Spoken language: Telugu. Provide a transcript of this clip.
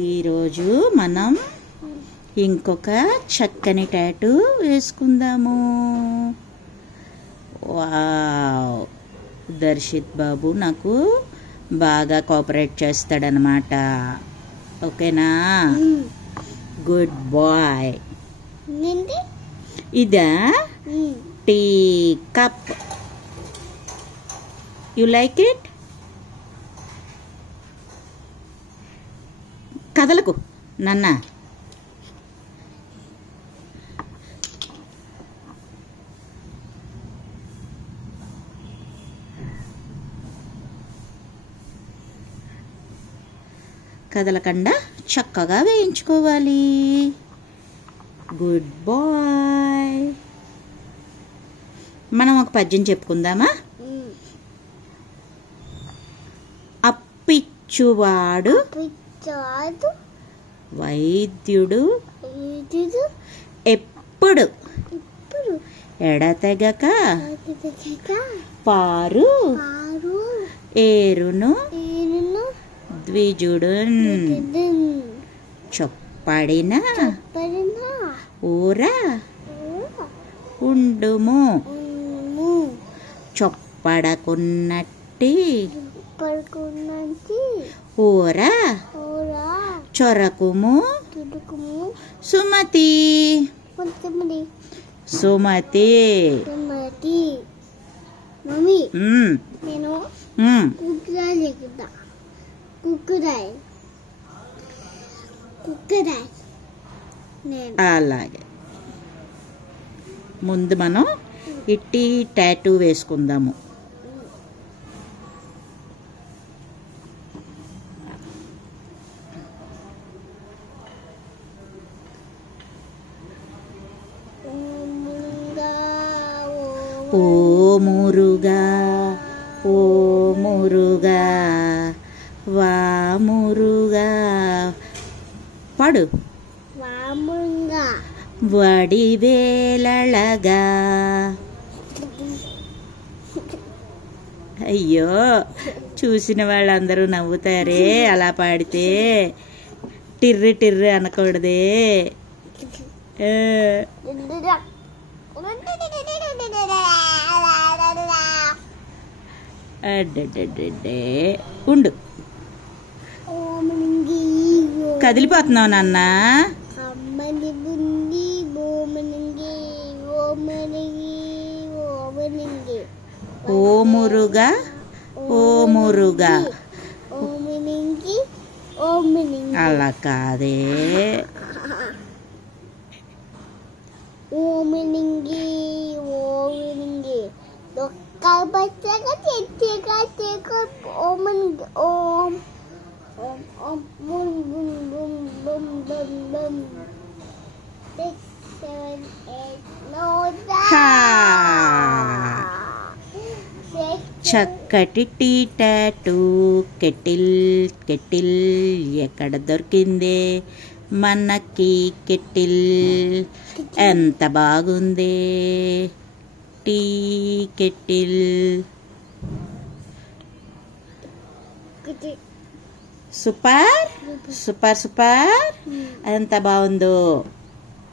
ఈరోజు మనం ఇంకొక చక్కని టాటూ వేసుకుందాము. వావ్, దర్శిత్ బాబు నాకు బాగా కోఆపరేట్ చేస్తాడనమాట. ఓకేనా? Good boy. ఇదా tea cup. You like it? కదలకు నాన్న. కదలకుండా చక్కగా వేయించుకోవాలి. Good boy. మనం ఒక పద్యం చెప్పుకుందామా? అప్పిచ్చువాడు వైద్యుడు ఎప్పుడు ఎడతెగక పారు ఏరును ద్విజుడు చొప్పడిన ఊర ఉండుము చొప్పడకున్నట్టి ఊర చొరకుము సుమతి. సుమతి అలాగే. ముందు మనం ఇట్టి టాటూ వేసుకుందాము. ఓ మురుగా ఓ మురుగా వా మురుగా పాడు. వడివేలళగా. అయ్యో, చూసిన వాళ్ళందరూ నవ్వుతారే అలా పాడితే. టిర్రి టిర్రి అనకూడదే. ఉండు, కదిలిపోతున్నావు నాన్న. ఓ మురుగా ఓ మురుగా. అలా కాదే. ఓమినింగి ఓమినింగి దొక్క బచ్చగా చెట్టుగా చెక్క ఓమినింగి ఓం ఓం ఓం బుమ్ బుమ్ బుమ్ బుమ్ బుమ్ బుమ్ 6 7 8 చక్కటి టీ టాటూ కెటిల్. కెటిల్ ఎక్కడ దొరికిందే మనకి కెటిల్? ఎంత బాగుంది tea kettle. Super super super. ఎంత బాగుందో.